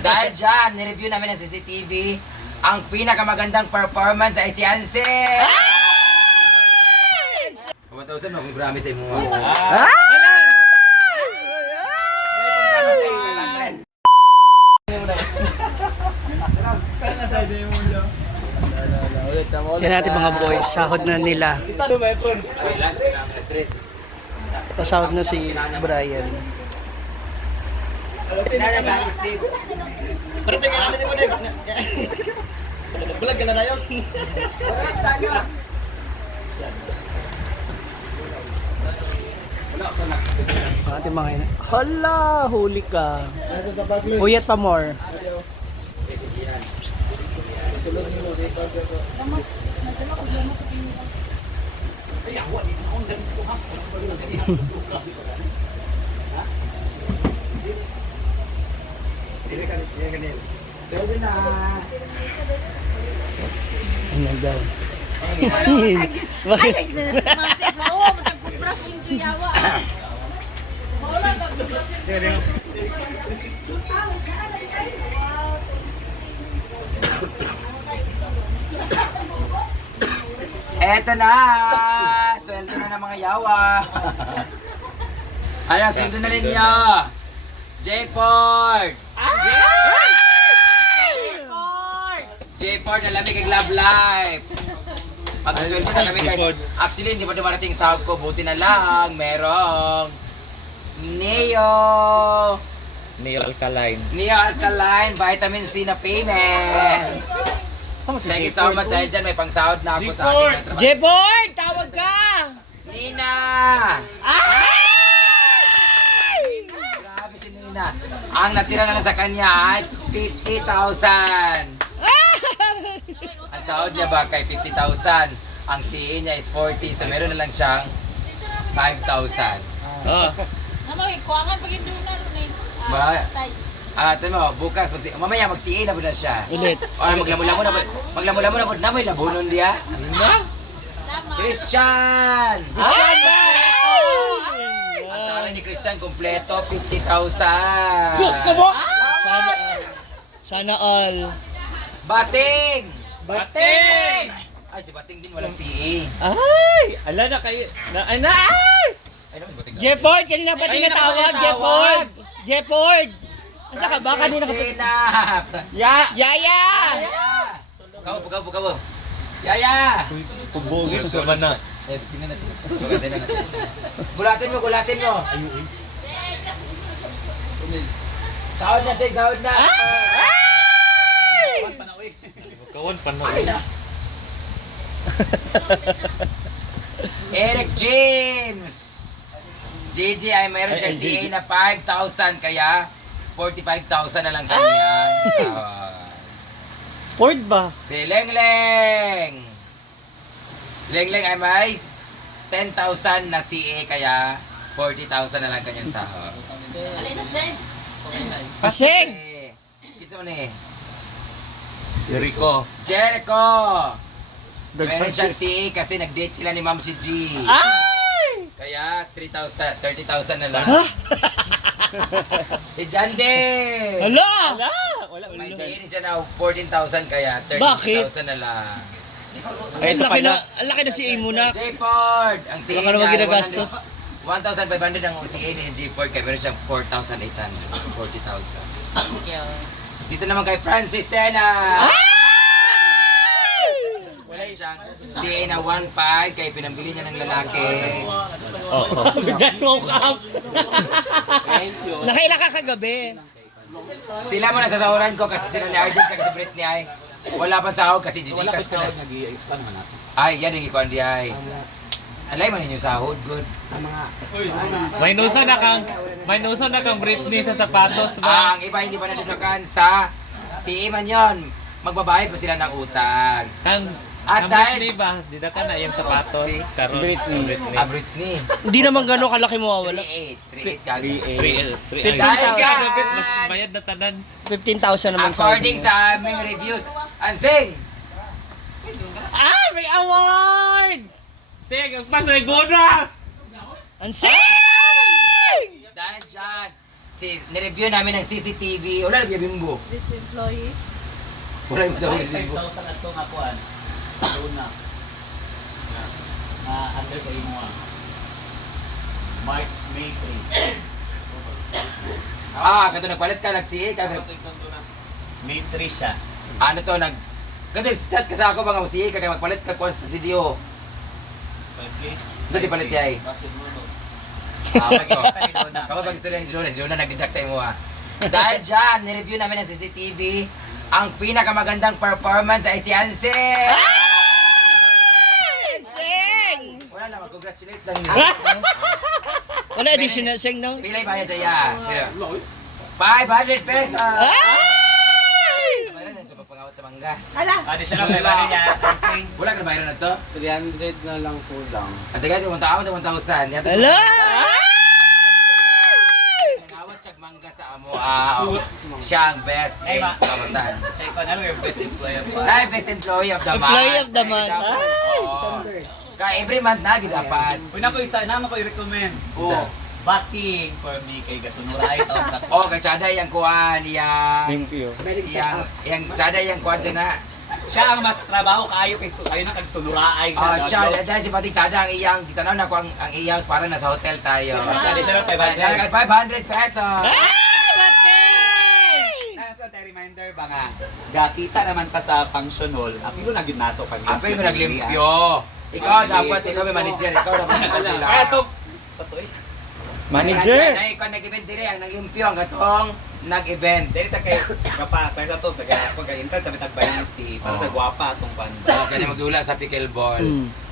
Dahil dyan, nireview namin ng CCTV, ang pinakamagandang performance ay si Ansel! 1,000 mag-promise sa imo. Yan natin mga boys, sahod na nila. Pasahod na si Brian. Bulag ka na tayo. Ating mga ina. Hala, huli ka. Uyat pa more. Ano daw? Bakit? Eto na! Sweldo na ng mga yawa. Ayan, sweldo na rin niyo. J-Ford! J-Ford, alamig kag Love Life. Pag-sweldo na kami guys. Actually, hindi pa dumarating sahod ko. Buti na lang, merong Neo Alkaline. Vitamin C na payment. Thank you so much dahil dyan may pangsahod na ako sa ating trabaho. J-Boy, tawag ka! Nina! Grabe si Nina. Ang natira na lang sa kanya ay 50,000. Ang sahod niya ba kay 50,000? Ang CA niya is 40, so meron na lang siyang 5,000. Namay, kuangan pag hindi na rin eh. Ba? Mo, bukas, mamaya mag-CA na po na siya. Ulit. O, maglamula mo na po na mo, nabunon diya. Christian! Ang tara ni Christian, kompleto, 50,000. Diyos ka mo! Sana all. Bating! Bating! Ay, si Bating din walang CA. Ay! Ala na kayo. Ay! Ay, naman si Bating. Jefford, kanina pa tinatawag, Jefford! Jefford! Asa ka ba? Kanina ka pa. Sinap! Yaya! Kawo. Yaya! Pubugin sa mana. Tingnan natin. Gulatin mo. Sahod na, Sig, sahod na! Kawan pa na. Eric James! JJ ay mayroon siya CA na 5,000 kaya 45,000 na lang kanya. Ford ba? Si Lengleng ay may 10,000 na CA kaya 40,000 na lang kanyang sahod. Pasig! Kita mo ni Jericho. Meron siyang CA kasi nag-date sila ni Ma'am si G. Ay! Kaya 30,000 na lang. Si Jande! Hala! May CA rin siya na 14,000 kaya 30,000 na lang. Ay, ang laki na si A muna. J-Ford! Ang CA Baka naman ginagastos. 1,500 ang CA ni J-Ford kaya meron siyang 4,800. 40,000. Dito naman kay Francis Sena! Meron siyang CA na 1,500 kaya pinambili niya ng lalaki. Just woke up! Nakailan ka kagabi? Sila mo nasasahuran ko kasi sila ni Arjen at si Britney ay wala pang sahod kasi Gigikas ko na. Ay, yan yung ikuan di ay. Alay man ninyo sahod, good. May nusa na kang Britney sa sapatos ba? Ang iba hindi pa nadunakan sa si Iman yon. Magbabayad pa sila ng utang. Kang At Britney dahil ba? Di na ka na yung sapatos. Si Karon. Britney. Britney. Hindi naman gano'ng kalaki mawawala. 3,800 kaga. 15,000. Dahil Mas bayad na tanan. 15,000 naman sa according sa aming reviews, Ansing! Ah! May award! Sige, pag may bonus! Ansing! Dahil dyan, nireview namin ng CCTV. Wala na bimbo. This employee. Wala yung sa bimbo. 5,000 at ito nga kuhan. Doon na. Under sa imo March, May 3. Kato nagpalit ka, nagsiik. May 3 siya. Ano to, Kato, chat ka sa ako, mga musiik ka, kaya magpalit ka kung sa CDO. 5K. Ito di palit yay. Kasi mo no. Ito. Kamu pag istorya ni Jonas, Jonas nagdidak sa imo Dahil dyan, nireview namin ng CCTV, ang pinakamagandang performance ay si Ansel! Sing! Wala na, mag-congratulate lang niya. Wala additional sing, no? Pilay bayad sa iya. 500 pesos! Bayaran na ito pagpangawat sa mangga. Additional may bali niya. Sing. Wala ka na bayaran na ito? 300 na lang kulang. At tagay, 1,000. Yan, Hello! nangawat siya mangga sa amo. Siya ang best in Kamatan. Siya ko ano yung best employee of Live best employee of the month. Employee of the month. Oo. Kaya every month na, dapat. Una ko isa, naman ko i-recommend. Isa. Bating for me kay Gasunura ay taon sa Kay Chada yung kuhan, Thank you. yung Chada yung kuhan siya na. siya ang mas trabaho kayo kay kayo na kag sunuraay Siya, dahil si Pati Chada ang iyang, kita na ako ang iyang para nasa hotel tayo. Sa additional 500. 500 pesos. Nasa reminder ba nga, gakita naman ta sa function hall, apilo na gid nato pag Apil ko naglimpyo. Ikaw dapat, ikaw may manager, ikaw dapat ikaw sila. Kaya to sa to Manager! Kaya ikaw nag-event dire, ang naglimpyo, ang katong nag-event. dahil sa kay kapa kaya sa to pag inta sa bitag 20 para sa gwapa atong banda. Kaya magdula sa pickleball.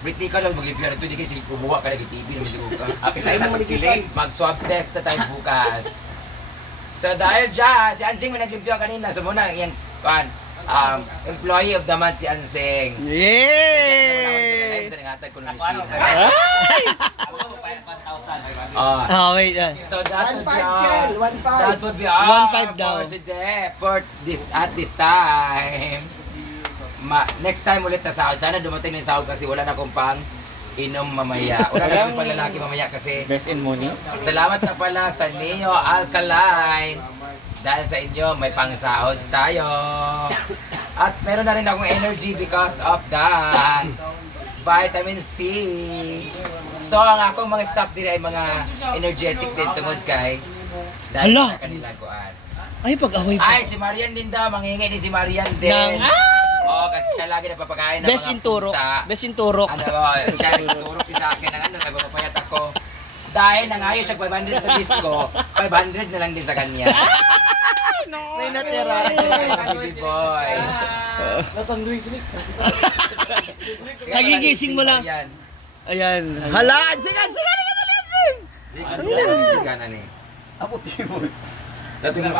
Britney ka lang maglimpyo nito, di kasi kumuha ka nag-TV naman siguro ka. Apil sa imong siling. Mag-swab test na tayo bukas. So dahil dyan, si Ansing may naglimpyo kanina. So muna, yung employee of the month si Ansing. Yay! Sa nangatag ko ng Ano machine. ba? 1,000. Wait. So that would be all 1.5 daw. for today, at this time. Next time ulit na sahod. Sana dumating yung sahod kasi wala na akong pang inom mamaya. Wala na akong panglalaki mamaya kasi Best in money? salamat na pala sa Neo Alkaline. Dahil sa inyo, may pangsahod tayo. At meron na rin akong energy because of that. Vitamin C. So, ang akong mga staff din ay mga energetic din tungod kay dahil Hala. sa kanila kuan. Ay, pag-away pa. Ay, si Marian din daw. Manghingi din si Marian din. Oo, kasi siya lagi napapakain ng Best mga in turok. pusa. Best in turok. Siya nagturok din sa akin ng kaya papapayat ako. Dahil nangayo siya 500 to disco, 500 na lang din sa kanya. May natira. Baby boys. Nagigising mo lang. Yan. Ayan. Hala! Sigan!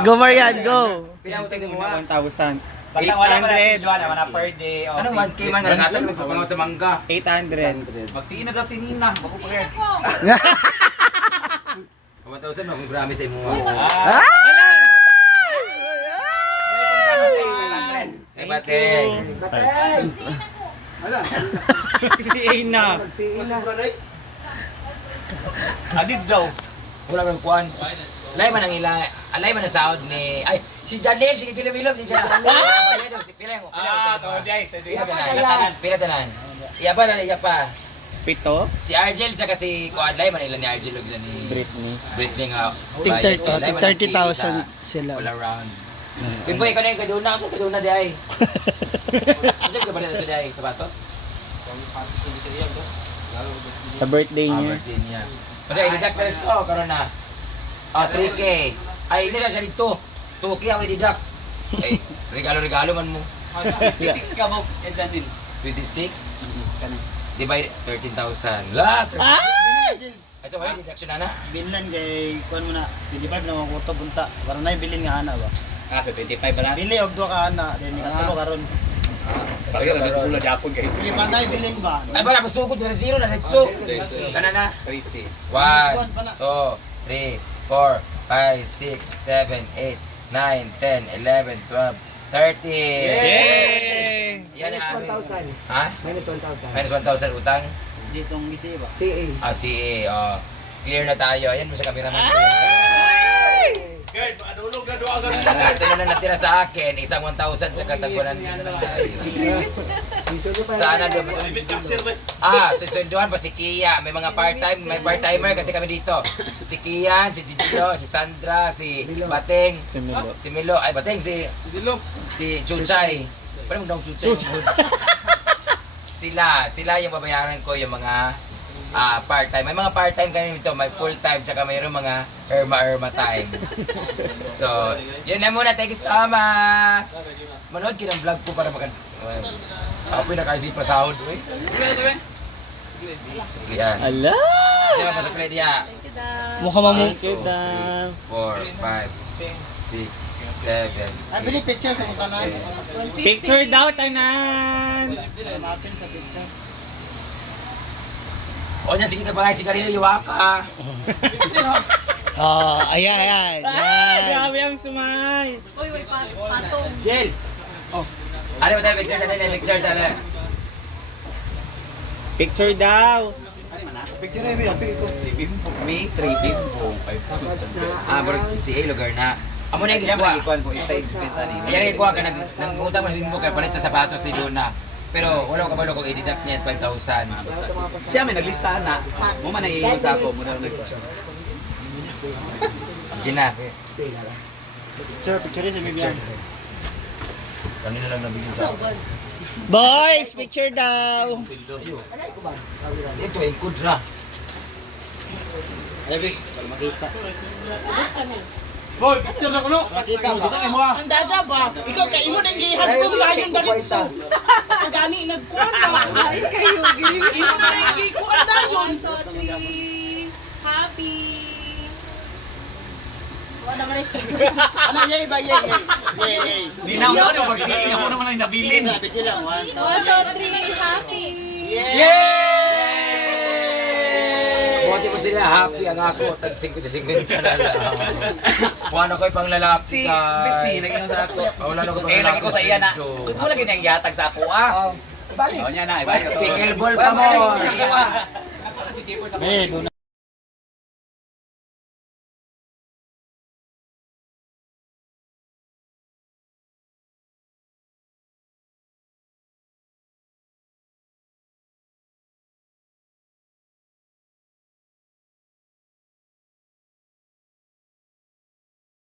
Go Marian, go! Pinamutay mo ha. 1,000. Pag wala pa na wala na per day. Ano man kay man nangatag mo pagpangot sa mangga. 800. Magsina daw si Nina, bako pa yan. 1,000 mag-promise sa imo. Eh, bateng. Si Aina. Adid daw. Wala man kuan. Alay man ang alay man ang sahod ni si Janelle, si Kilomilom, si Janelle. Pila mo. To day, sa Pila tanan. Iya pa. Pito? Si Argel tsaka si kuan lay man nila ni Argel ug nila ni Britney. Britney nga. Tig Lay man ang 30,000 kita sila. All around. Pipoy ka na yung kaduna. Ano sa kaduna di ay? Ano sa kaduna di ay? Sapatos? Sa birthday niya. Birthday niya. Kasi i-deduct na rin so, karoon na. 3K. Ay, hindi siya dito. 2K ang i-deduct. Ay, regalo-regalo man mo. 56 ka mo, Janil. 26? Divide 13,000. La! Ay, so may deduction na na? Binlan kay kuan mo na. Dilibar na mga kurto punta. Para na bilin nga ana ba? Sa 25 ba na? Bili og duha ka ana, then ikatulo karon. Pagkira na dito ulo dapon kay. Sige pa na bilin ba? Ay, ba na, pasugod sa zero na ritso. Kana na? 13. 1, 2, 3, 4, 5, 6, 7, 8, 9, 10, 11, 12, 13. Yay! Yan ang amin. Ha? Minus 1,000. Minus 1,000 utang? Ditong gisi ba? CA. CA. Clear na tayo. Ayan mo sa cameraman ko yan. Ito na lang natira sa akin, isang 1,000 tsaka tagpunan na lang tayo. Sana susunduan pa si Kia. May mga part-time, may part-timer kasi kami dito. Si Kian, si Gigilo, si Sandra, si Bateng, si Milo, ay Bateng, si Chuchay. Paano mo daw Chuchay? Sila yung babayaran ko yung mga part-time. May mga part-time kami dito, may full-time, tsaka mayroong mga erma time. So, yun na muna. Thank you so much. Manood kinang vlog ko para makan... Apoy na kasi pasahod, uy. Yan. Ala! Sino pa sa play diya? Mukha mamukid na. 4, 5, 6, 7, 8. picture sa mukha Picture daw, tanan! O niya, sige ka pa si Karilo, iwa ka. Oh, ayan. Grabe ang sumay. Uy, patong. Jel! Ano ba tayo, picture tayo. Picture daw. Picture na yun, si Bimbo. May 3 Bimbo. 5,000. Bro, si A, lugar na. Amo na yung Yan gikuha. magikuan po, isa expense ani. Ayan yung gikuha ka, nagmutang mo rin mo kaya palit sa sapatos ni Dona. Pero wala ko kabalo kung i-deduct niya 5,000. Siya may naglistahan na. Mo man naiiyo sa ako, mo na nag-picture. Gina. Picture si Bibian. Kanina lang nabigyan sa ako. Boys, picture daw. Ito, yung kudra. Abi, para makita. Boy, picture na kuno. Makita mo. Ang dada ba? Ikaw kay imo nang gihagkom na yung dalitso. Ang gani nagkuan ba? Ay kayo, giling imo na nang gikuan na yun. 1, 2, 3. Happy. Wala naman yung Ano yay ba yay? Linaw na daw magsiing ako naman ang nabilin. Picture lang. 1, 2, 3. Happy. Buti mo sila happy ang ako, tag 50-50 na lang. Kung ano ko pang lalaki Si Betty, guys. naging sa ako. Wala na ko pang Eh, lagi ko sa iya na. sundo. Mo lagi nang yatag sa ako ah. Ibalik. Oh, niya na, ibalik ko. Pickleball pa mo. Si Jeepers ako.